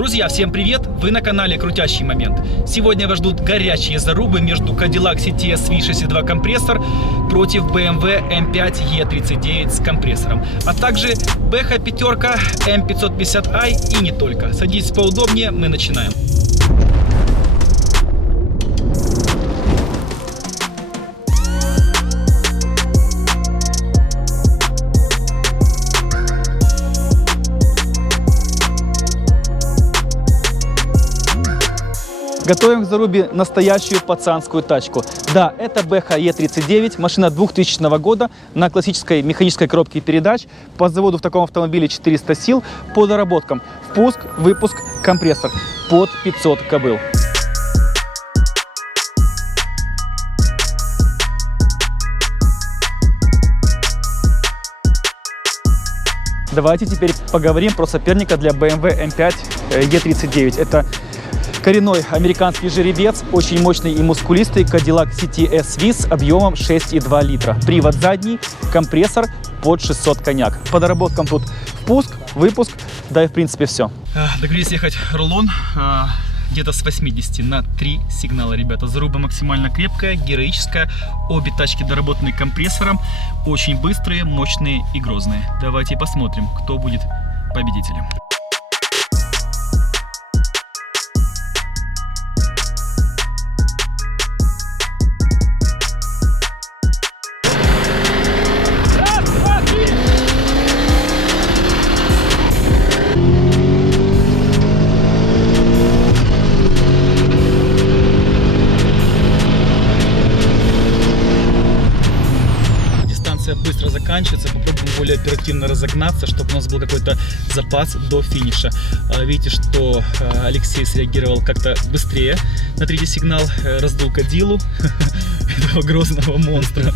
Друзья, всем привет! Вы на канале Крутящий Момент. Сегодня вас ждут горячие зарубы между Cadillac CTS V62 компрессор против BMW M5 E39 с компрессором, а также Bech пятерка M550i и не только. Садитесь поудобнее, мы начинаем. Готовим к зарубе настоящую пацанскую тачку. Да, это Bech E39, машина 2000 года на классической механической коробке передач. По заводу в таком автомобиле 400 сил. По доработкам: впуск, выпуск, компрессор под 500 кобыл. Давайте теперь поговорим про соперника для BMW M5 E39. Это коренной американский жеребец, очень мощный и мускулистый Cadillac CTS V с объемом 6,2 литра. Привод задний, компрессор под 600 коняк. По доработкам тут впуск, выпуск, да и в принципе все. Договорились ехать рулон где-то с 80 на 3 сигнала, ребята. Заруба максимально крепкая, героическая. Обе тачки доработаны компрессором, очень быстрые, мощные и грозные. Давайте посмотрим, кто будет победителем. Быстро заканчивается, попробуем более оперативно разогнаться, чтобы у нас был какой-то запас до финиша. Видите, что Алексей среагировал как-то быстрее на третий сигнал, раздул кадиллу этого грозного монстра.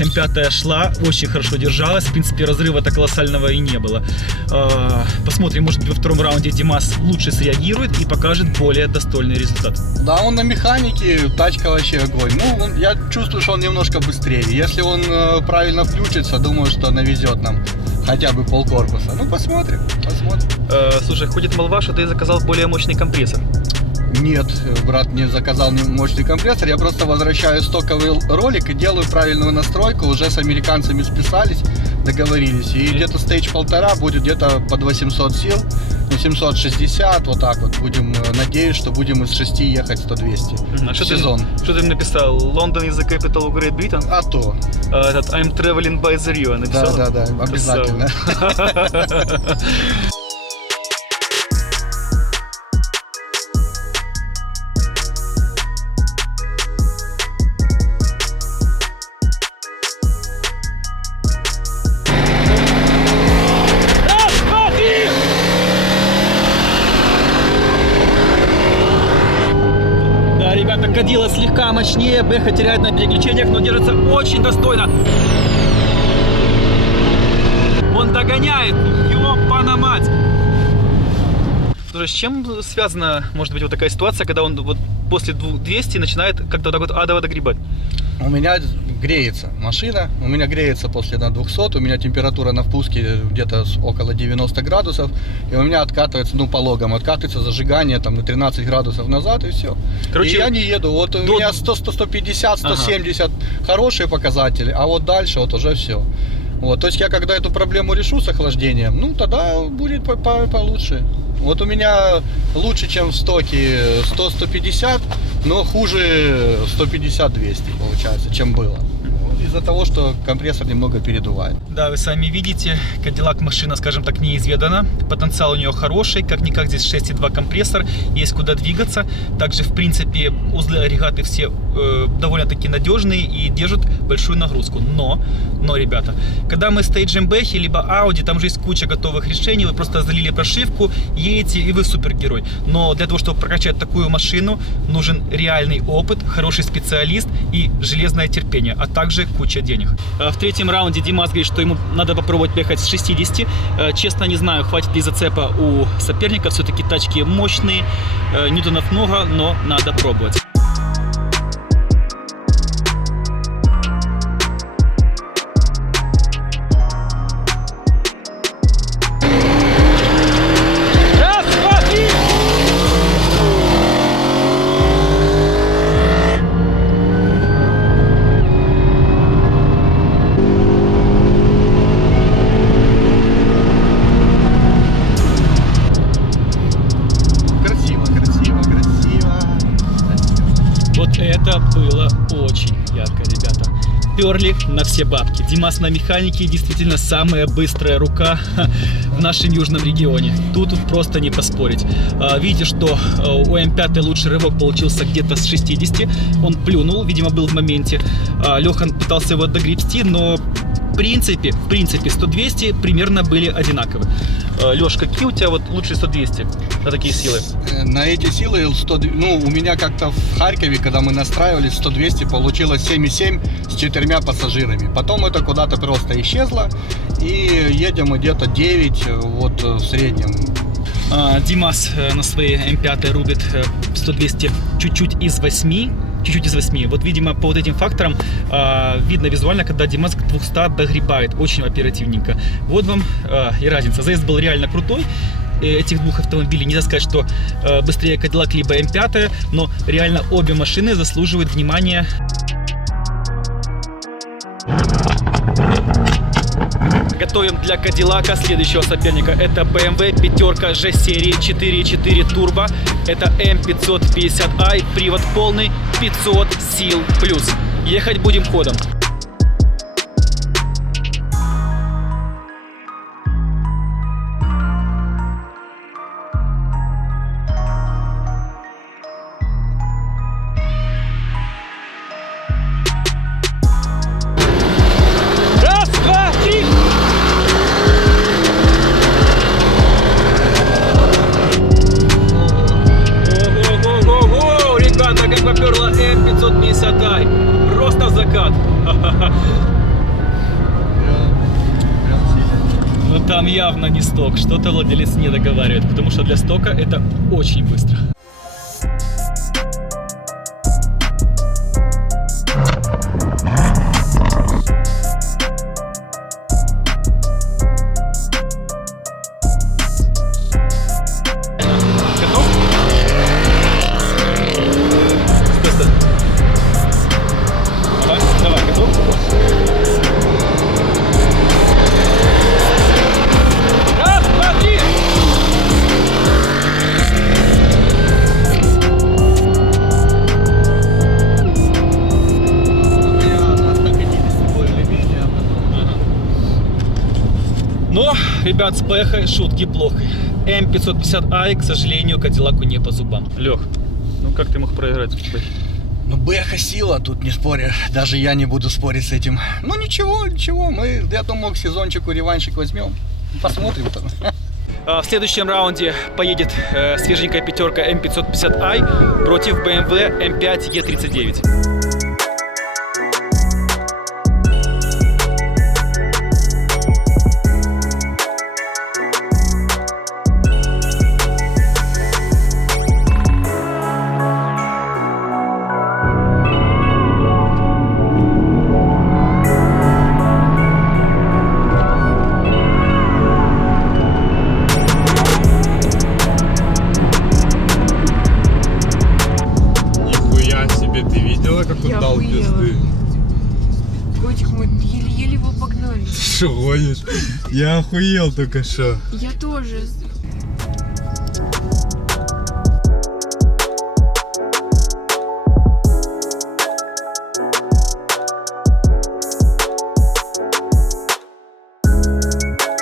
М5 шла, очень хорошо держалась, в принципе разрыва-то колоссального и не было. Посмотрим, может быть во втором раунде Димас лучше среагирует и покажет более достойный результат. Да, он на механике, тачка вообще огонь. Ну, я чувствую, что он немножко быстрее. Если он правильно включится, думаю, что навезет нам хотя бы полкорпуса. Ну, посмотрим. Слушай, ходит молва, что ты заказал более мощный компрессор. Нет, брат не заказал мощный компрессор. Я просто возвращаю стоковый ролик и делаю правильную настройку. Уже с американцами списались, договорились. И где-то стейдж 1,5 будет где-то под 800 сил. 760, вот так вот. Будем, надеюсь, что будем из 6 ехать 100-200 в сезон. Что ты написал? London is the capital of Great Britain? А то. Этот I'm traveling by the Rio написал? Да, обязательно. Ребята, кадилла слегка мощнее, Беха теряет на переключениях, но держится очень достойно. Он догоняет, ёпана мать! Слушай, с чем связана, может быть, вот такая ситуация, когда он вот после 200 начинает как-то так вот адово догребать? У меня греется машина, у меня греется после на 200, у меня температура на впуске где-то около 90 градусов, и у меня откатывается, ну, пологом, откатывается зажигание там на 13 градусов назад, и все. Короче, и я не еду, вот у меня 100, 150, 170 хорошие показатели, а вот дальше вот уже все. Вот, то есть я когда эту проблему решу с охлаждением, ну, тогда будет получше. Вот у меня лучше, чем в стоке 100-150, но хуже 150-200 получается, чем было. Из-за того, что компрессор немного передувает. Да, вы сами видите, Cadillac машина, скажем так, неизведана. Потенциал у нее хороший, как-никак здесь 6,2 компрессор, есть куда двигаться. Также, в принципе, узлы агрегаты все довольно-таки надежные и держат большую нагрузку. Но, ребята, когда мы стейджим Бэхи, либо Audi, там же есть куча готовых решений, вы просто залили прошивку, едете и вы супергерой. Но для того, чтобы прокачать такую машину, нужен реальный опыт, хороший специалист и железное терпение, а также куча денег. В третьем раунде Димас говорит, что ему надо попробовать ехать с 60. Честно, не знаю, хватит ли зацепа у соперника. Все-таки тачки мощные, ньютонов много, но надо пробовать. Раз, это было очень ярко, ребята. Перли на все бабки. Димас на механике действительно самая быстрая рука в нашем южном регионе. Тут просто не поспорить. Видите, что у М5 лучший рывок получился где-то с 60. Он плюнул, видимо, был в моменте. Лехан пытался его догребсти, но в принципе 100-200 примерно были одинаковы. Леш, какие у тебя вот лучшие 100-200 на такие силы? На эти силы 100, ну, у меня как-то в Харькове, когда мы настраивались 100-200, получилось 7,7 с 4 пассажирами. Потом это куда-то просто исчезло, и едем мы где-то 9 вот в среднем. Димас на своей М5 рубит 100-200 чуть-чуть из 8. Чуть-чуть из 8. Вот, видимо, по вот этим факторам видно визуально, когда Димас к 200 догребает очень оперативненько. Вот вам и разница. Заезд был реально крутой. Этих двух автомобилей нельзя сказать, что быстрее Cadillac либо М5, но реально обе машины заслуживают внимания. Готовим для Кадиллака следующего соперника. Это BMW пятерка G-серии 4.4 турбо. Это M550i, привод полный, 500 сил плюс. Ехать будем ходом. Раз, два, три! Ого-го-го-го! Ребята, как поперла М550i! Просто в закат! Но там явно не сток, что-то владелец не договаривает, потому что для стока это очень быстро. Но, ребят, с Бэхой шутки плохо. М550i, к сожалению, Кадиллаку не по зубам. Лех, ну как ты мог проиграть в Бэхе? Ну, Бэха сила, тут не спорю. Даже я не буду спорить с этим. Ну, ничего, мы, я думаю, к сезончику реваншик возьмем. Посмотрим там. В следующем раунде поедет свеженькая пятерка М550i против BMW M5 E39. Как он дал пизды. Котик, мы еле-еле его погнали. Что гонишь? Я охуел только что. Я тоже.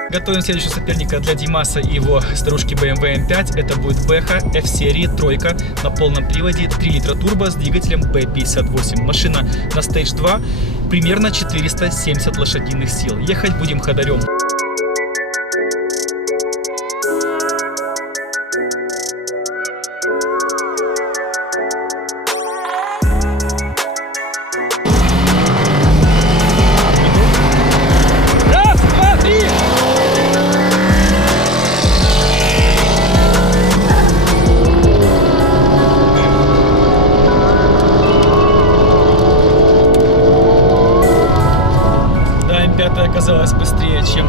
Готовим следующего соперника для Димаса и его старушки BMW M5. Это будет Бэха F-серии, тройка на полном приводе, 3 литра турбо с двигателем B58. Машина на Stage 2, примерно 470 лошадиных сил. Ехать будем ходарем. Раз, два, три! М5 оказалась быстрее, чем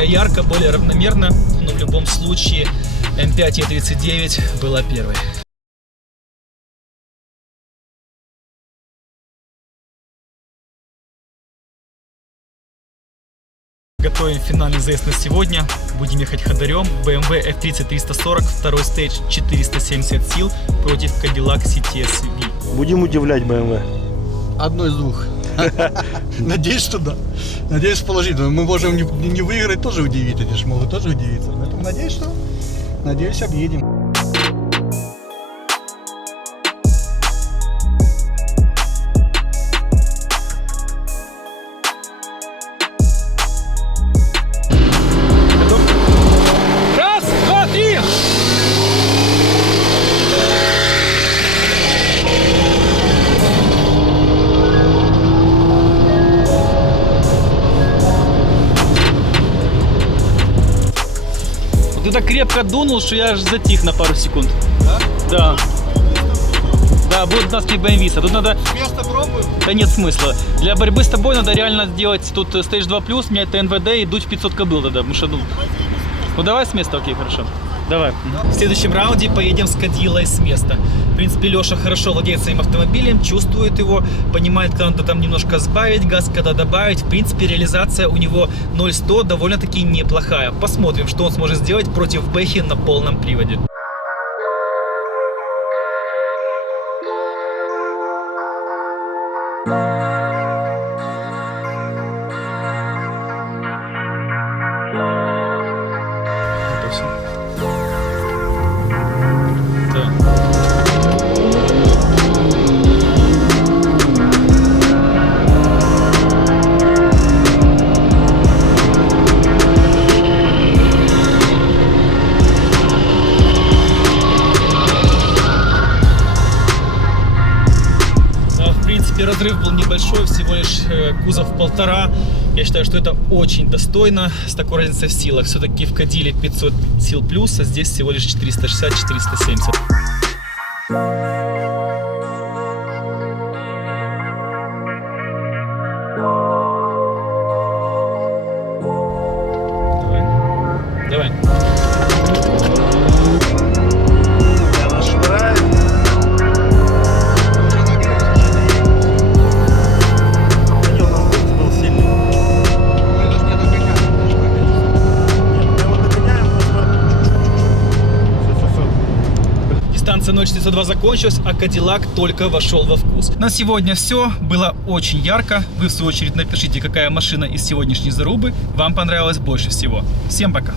более ярко, более равномерно, но в любом случае М5 Е39 была первой. Готовим финальный заезд на сегодня. Будем ехать ходарем. BMW F30 340, второй стейдж 470 сил против Cadillac CTS-V. Будем удивлять BMW. Одно из двух. Надеюсь, что да. Надеюсь, положительно. Мы можем не выиграть, тоже удивить. Они же могут тоже удивиться. Поэтому надеюсь, объедем. Раз, два, три! Вот ты так крепко дунул, что я аж затих на пару секунд. Да? Да. Да, будет у нас BMW. Тут надо... Место пробуем. Да нет смысла. Для борьбы с тобой надо реально сделать тут Stage 2+, менять ТНВД и дуть в 500 кобыл тогда, потому что, ну давай с места, окей, хорошо. Давай. В следующем раунде поедем с Кадиллой с места. В принципе, Леша хорошо владеет своим автомобилем, чувствует его, понимает, когда надо там немножко сбавить газ, когда добавить. В принципе, реализация у него 0-100 довольно-таки неплохая. Посмотрим, что он сможет сделать против Бэхи на полном приводе. Разрыв был небольшой, всего лишь кузов 1,5. Я считаю, что это очень достойно с такой разницей в силах. Все-таки в Кадилле 500 сил плюс, а здесь всего лишь 460-470. Давай. Дистанция 0.402 закончилась, а Cadillac только вошел во вкус. На сегодня все. Было очень ярко. Вы, в свою очередь, напишите, какая машина из сегодняшней зарубы вам понравилась больше всего. Всем пока!